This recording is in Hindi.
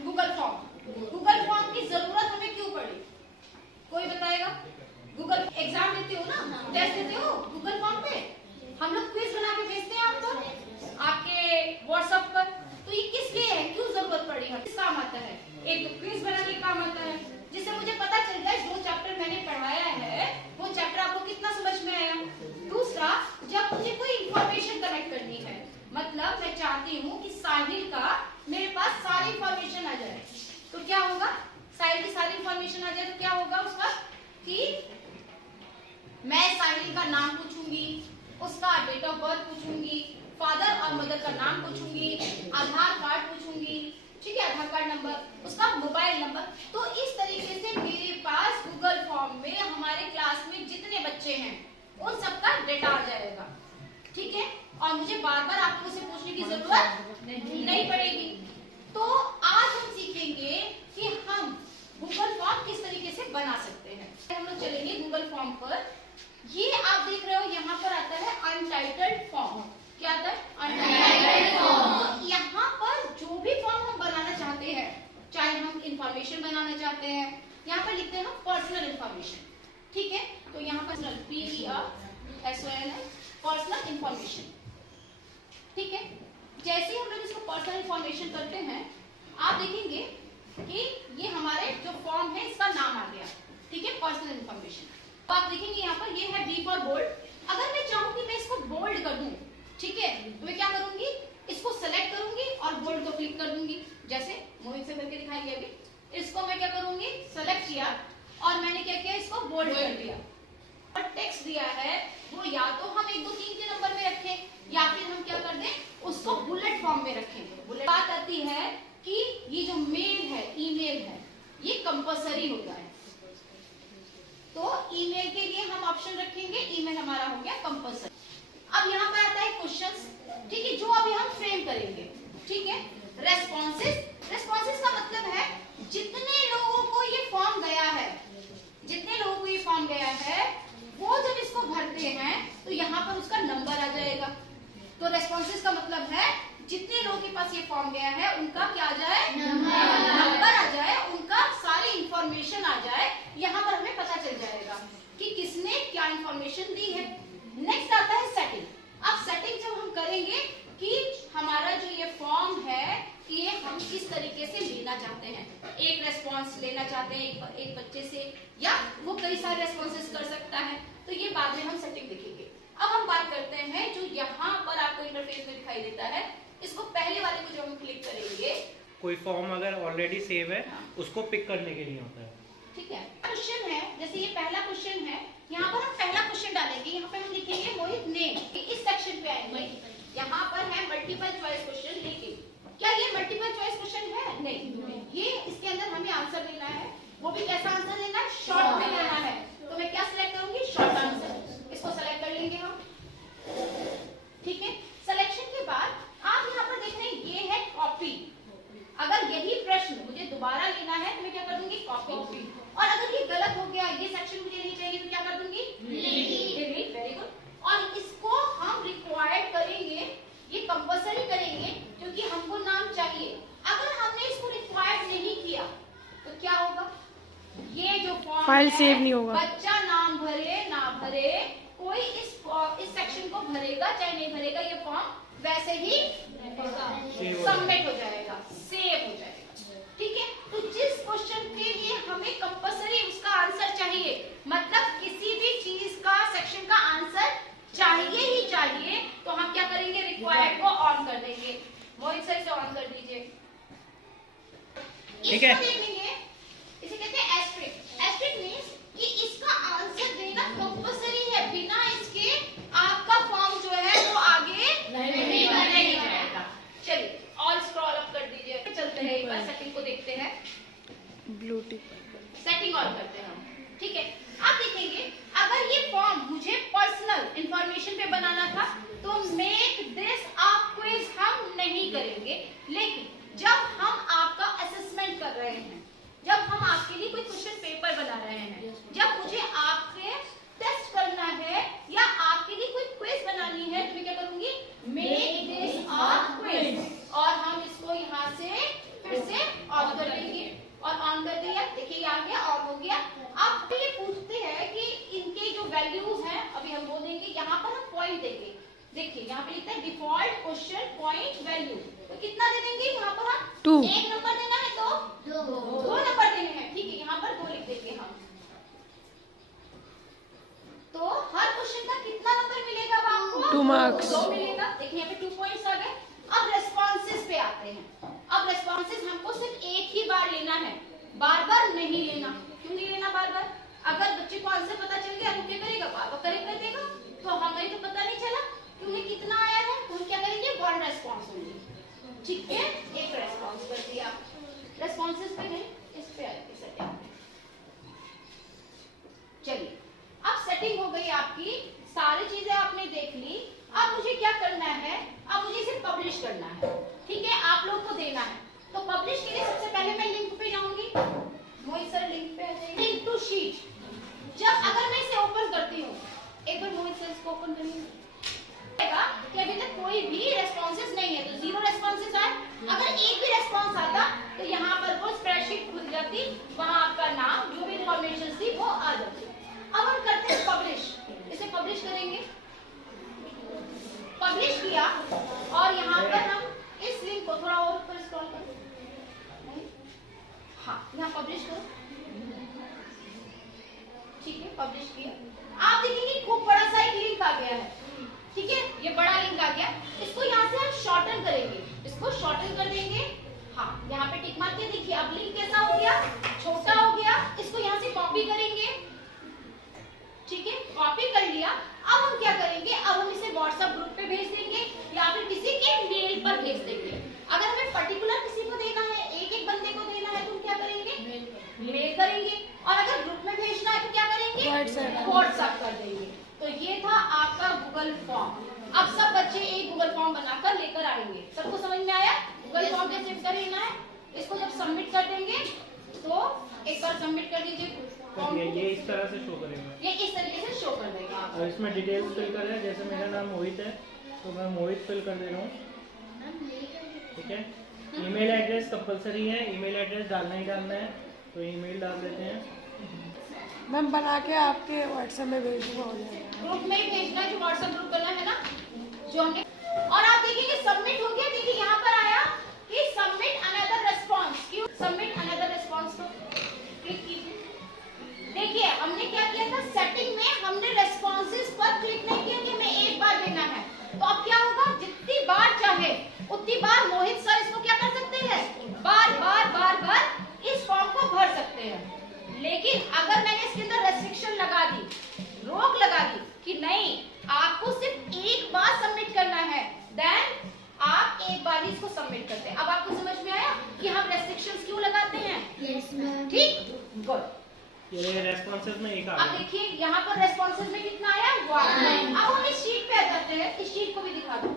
Google form. गूगल फॉर्म की जरूरत हमें क्यों पड़ी, कोई बताएगा? गूगल एग्जाम देते हो ना, टेस्ट देते हो गूगल फॉर्म पे, हम लोग क्विज बना के भेजते हैं आपको आपके व्हाट्सएप पर, तो ये किस लिए है, क्यों जरूरत पड़ी है, किस काम आता है? एक तो क्विज बनाने के काम आता है, जिससे मुझे पता चल जाए जो चैप्टर मैंने पढ़ाया है वो चैप्टर आपको कितना समझ में आया। दूसरा, जब मुझे कोई इंफॉर्मेशन कलेक्ट करनी है, मतलब मैं चाहती हूँ कि साहिल का मेरे पास सारी इंफॉर्मेशन आ जाए, तो क्या होगा? साहिल की सारी इंफॉर्मेशन आ जाए तो क्या होगा उसका, कि मैं साहिल का नाम पूछूंगी, उसका डेट ऑफ बर्थ पूछूंगी, फादर और मदर का नाम पूछूंगी, आधार कार्ड पूछूंगी, ठीक है, आधार कार्ड नंबर, उसका मोबाइल नंबर। तो इस तरीके से मेरे पास गूगल फॉर्म में हमारे क्लास में जितने बच्चे हैं उन सबका डेटा आ जाएगा, ठीक है, और मुझे बार बार आपको उसे पूछने की जरूरत नहीं पड़ेगी। तो आज हम सीखेंगे कि हम गूगल फॉर्म किस तरीके से बना सकते हैं। हम लोग चलेंगे गूगल फॉर्म पर। ये आप देख रहे हो यहाँ पर आता है अनटाइटल्ड फॉर्म। क्या आता है? Untitled form. तो यहाँ पर जो भी फॉर्म हम बनाना चाहते हैं, चाहे हम इंफॉर्मेशन बनाना चाहते हैं, यहाँ पर लिखते हैं हम पर्सनल इंफॉर्मेशन, ठीक है, तो यहाँ पर PERSONAL पर्सनल इंफॉर्मेशन, ठीक है। जैसे ही हम लोग इसको पर्सनल इंफॉर्मेशन करते हैं, आप देखेंगे कि ये हमारे जो फॉर्म है इसका नाम आ गया, ठीक है, पर्सनल इंफॉर्मेशन। तो आप देखेंगे यहाँ पर ये है B फॉर बोल्ड। अगर मैं चाहूँ कि मैं इसको बोल्ड कर दूं, ठीक है, तो मैं क्या करूंगी, इसको सेलेक्ट करूंगी और बोल्ड को क्लिक कर दूंगी, जैसे मोहित से करके दिखाएंगे अभी। इसको मैं क्या करूंगी, सेलेक्ट किया और मैंने क्या किया, इसको बोल्ड कर दिया। और टेक्स्ट दिया है वो या तो हम 1 2 3 के नंबर में रखें, या फिर हम क्या कर दें, उसको बुलेट फॉर्म में रखेंगे। बुलेट बात आती है कि ये जो मेल है, ईमेल है, ये कंपलसरी होता है, तो ईमेल के लिए हम ऑप्शन रखेंगे, ईमेल हमारा हो गया कंपलसरी। अब यहाँ पर आता है क्वेश्चंस, ठीक है, जो अभी हम फ्रेम करेंगे, ठीक है। रेस्पॉन्सेस, रेस्पॉन्सेस का मतलब है जितने लोगों को ये फॉर्म गया है, जितने लोगों को ये फॉर्म गया है, वो जब इसको भरते हैं तो यहाँ पर उसका नंबर आ जाएगा। तो रेस्पॉन्सेस का मतलब है जितने लोगों के पास ये फॉर्म गया है उनका क्या आ जाए, नंबर आ जाए, उनका सारी इंफॉर्मेशन आ जाए, यहाँ पर हमें पता चल जाएगा कि किसने क्या इंफॉर्मेशन दी है। नेक्स्ट आता है सेटिंग। अब सेटिंग जब हम करेंगे कि हमारा जो ये फॉर्म है ये हम किस तरीके से लेना चाहते हैं, एक रेस्पॉन्स लेना चाहते हैं एक बच्चे से, या वो कई सारे रेस्पॉन्सेस कर सकता है, तो ये बाद में हम सेटिंग देखेंगे। अब हम बात करते हैं जो यहाँ पर आपको इंटरफेस में दिखाई देता है, इसको पहले वाले को जो हम क्लिक करेंगे, कोई फॉर्म अगर ऑलरेडी सेव है उसको पिक करने के लिए होता है, ठीक है। क्वेश्चन है, जैसे ये पहला क्वेश्चन है, यहाँ पर हम पहला क्वेश्चन डालेंगे, यहाँ पे हम लिखेंगे मोहित नेम, इस सेक्शन पे आएंगे, यहाँ पर है मल्टीपल चॉइस क्वेश्चन, लेकिन क्या ये मल्टीपल चॉइस क्वेश्चन है? नहीं, ये इसके अंदर हमें आंसर देना है, वो भी कैसा आंसर देना है, शॉर्ट में देना है, तो मैं क्या सिलेक्ट करूंगी, शॉर्ट आंसर, इसको सेलेक्ट कर लेंगे हम, ठीक है। सिलेक्शन के बाद आप यहाँ पर देख रहे हैं ये है कॉपी। अगर यही प्रश्न मुझे दोबारा लेना है तो मैं क्या कर दूंगी, कॉपी, और अगर ये गलत हो गया, ये सेक्शन मुझे नहीं चाहिए, तो क्या कर दूंगी, डिलीट, वेरी गुड। और इसको हम रिक्वायर्ड करेंगे, ये कंपलसरी करेंगे क्योंकि हमको नाम चाहिए। अगर हमने इसको रिक्वायर्ड नहीं किया तो क्या होगा, ये जो फॉर्म फाइल सेव नहीं होगा, बच्चा नाम भरे ना भरे, कोई इस सेक्शन को भरेगा चाहे नहीं भरेगा, ये फॉर्म वैसे ही सबमिट हो जाएगा, सेव हो जाएगा, ठीक है। तो जिस क्वेश्चन के लिए हमें कंपलसरी उसका आंसर चाहिए, मतलब किसी भी चीज का सेक्शन का आंसर चाहिए ही चाहिए, तो हम क्या करेंगे, रिक्वायर्ड को ऑन कर देंगे। मोहित सर से ऑन कर दीजिए, ठीक है। इसको देखेंगे, इसे कहते हैं एस्टेरिस्क। एस्टेरिस्क मींस कि इसका आंसर देना कंपलसरी है, बिना इसके आपका फॉर्म जो है वो आगे नहीं बढ़ेगा। चलिए ऑल स्क्रॉल अप कर दीजिए, चलते हैं एक बार सेटिंग को देखते हैं, सेटिंग ऑन करते हैं हम, ठीक है। आप देखेंगे अगर ये फॉर्म मुझे पर्सनल इंफॉर्मेशन पे बनाना था तो मेक दिस अ क्विज हम नहीं करेंगे, लेकिन जब हम आपका असेसमेंट कर रहे हैं, जब हम आपके लिए कोई क्वेश्चन पेपर बना रहे हैं, जब मुझे आपके टेस्ट करना है या आपके लिए कोई क्विज बनानी है, तो मैं क्या करूंगी, मेक दिस अ क्विज, और हम इसको यहाँ से फिर से ऑन आ गया और हो गया। अब ये पूछते हैं कि इनके जो वैल्यूज हैं अभी हम वो देंगे, यहाँ पर हम पॉइंट देंगे। देखिए यहाँ पे लिखता है डिफॉल्ट क्वेश्चन पॉइंट वैल्यू, तो कितना दे देंगे यहाँ पर हम 2 एक नंबर देना है तो दो नंबर देने हैं, ठीक है यहाँ पर 2 लिख देंगे हम। तो हर क्वेश्चन का कितना नंबर मिलेगा अब आपको? 2 मार्क्स। 2 मिलेगा। देखिए यहाँ पे 2 पॉइंट्स आ गए। अब रेस्पॉन्सेस पे आते हैं। अब रेस्पॉन्सेस हमको सिर्फ एक ही बार लेना है, बार बार नहीं लेना। क्यों नहीं लेना बार बार? अगर बच्चे को आंसर पता चल गया तो क्या करेगा? बार बार करेक्ट कर देगा। तो हमें तो पता नहीं चला कि उन्हें कितना आया है, तो हम क्या करेंगे? 1 रेस्पॉन्स होंगे, ठीक है, एक रेस्पॉन्स कर दिया। रेस्पॉन्सेस पे नहीं, इस पे आएगी सेटिंग। चलिए अब सेटिंग हो गई आपकी, सारी चीजें आपने देख ली। अब मुझे क्या करना है? अब मुझे इसे पब्लिश करना है, ठीक है, आप लोग को देना है। तो पब्लिश के लिए सबसे पहले मैं लिंक पे जाऊंगी। मोहित सर लिंक पे आ जाइए। Link to sheet. जब अगर मैं इसे ओपन करती हूँ, एक बार मोहित सर इसको ओपन करिए, कि अभी तक कोई भी रेस्पॉन्सेस नहीं है, तो 0 रेस्पॉन्सेस आए। अगर एक भी रेस्पॉन्स आता तो यहाँ पर वो स्प्रेडशीट खुल जाती, वहां आपका नाम जो भी इंफॉर्मेशन थी वो आ जाती। अब हम करते हैं पब्लिश, इसे पब्लिश करेंगे। पब्लिश किया और यहाँ पर हम इस लिंक को थोड़ा और ऊपर स्क्रॉल करो, हाँ यहाँ पब्लिश करो, ठीक है, पब्लिश किया। आप देखेंगे खूब बड़ा सा एक लिंक आ गया है, ठीक है, ये बड़ा लिंक आ गया। इसको यहाँ से हम शॉर्टन करेंगे, इसको शॉर्टन कर देंगे। हाँ यहाँ पे टिक मार के देखिए अब लिंक कैसा हो गया? छोटा हो गया। इसको यहाँ से कॉपी करेंगे, ठीक है, कॉपी कर लिया। अब हम क्या करेंगे? अब हम इसे व्हाट्सएप ग्रुप पे भेज देंगे या फिर किसी के मेल पर भेज देंगे। अगर हमें पर्टिकुलर किसी को देना है, एक एक बंदे को देना है, तो हम क्या करेंगे? मेल करेंगे। और अगर ग्रुप में भेजना है तो क्या करेंगे? व्हाट्सएप कर देंगे। तो ये था आपका गूगल फॉर्म। अब सब बच्चे एक गूगल फॉर्म बनाकर लेकर आएंगे। सबको समझ में आया गूगल फॉर्म कैसे करना है? इसको जब सबमिट कर देंगे तो एक बार सबमिट कर दीजिए। ये इस तरह से शो करेगा, ये इस तरीके से शो कर देगा। और इसमें डिटेल्स फिल कर रहे हैं। जैसे मेरा नाम मोहित है तो मैं मोहित फिल कर दे रहा हूँ, ठीक है। ईमेल एड्रेस कंपलसरी है, ईमेल एड्रेस डालना ही डालना है, तो ईमेल डाल देते हैं। मैम बना के आपके व्हाट्सएप में भेज दूंगा, हो जाएगा। ग्रुप में ही भेजना है, जो व्हाट्सएप ग्रुप करना है ना, जो हमने। और आप देखेंगे सबमिट हो गया। देखिए यहाँ पर आया कि सबमिट अनदर रेस्पॉन्स। क्यों सबमिट अनदर रेस्पॉन्स? को क्लिक कीजिए। देखिए हमने क्या किया था? सेटिंग में हमने रेस्पॉन्सेस पर क्लिक नहीं किया कि हमें एक बार देना है। तो अब क्या होगा? जितनी बार चाहे उतनी बार मोहित सर इसको क्या कर सकते हैं? बार बार बार बार इस फॉर्म को भर सकते हैं। लेकिन अगर मैंने इसके अंदर रेस्ट्रिक्शन लगा दी, रोक लगा दी कि नहीं आपको सिर्फ एक बार सबमिट करना है, देन आप एक बार ही इसको सबमिट करते हैं। अब आपको समझ में आया कि हम रेस्ट्रिक्शंस क्यों लगाते हैं? Yes ma'am. ठीक, गुड। ये रेस्पॉन्सेस में एक आ अब गया। देखिए यहाँ पर रेस्पॉन्सेस में कितना आया? 1। अब हम इस शीट पे आ जाते हैं, इस शीट को भी दिखा दो।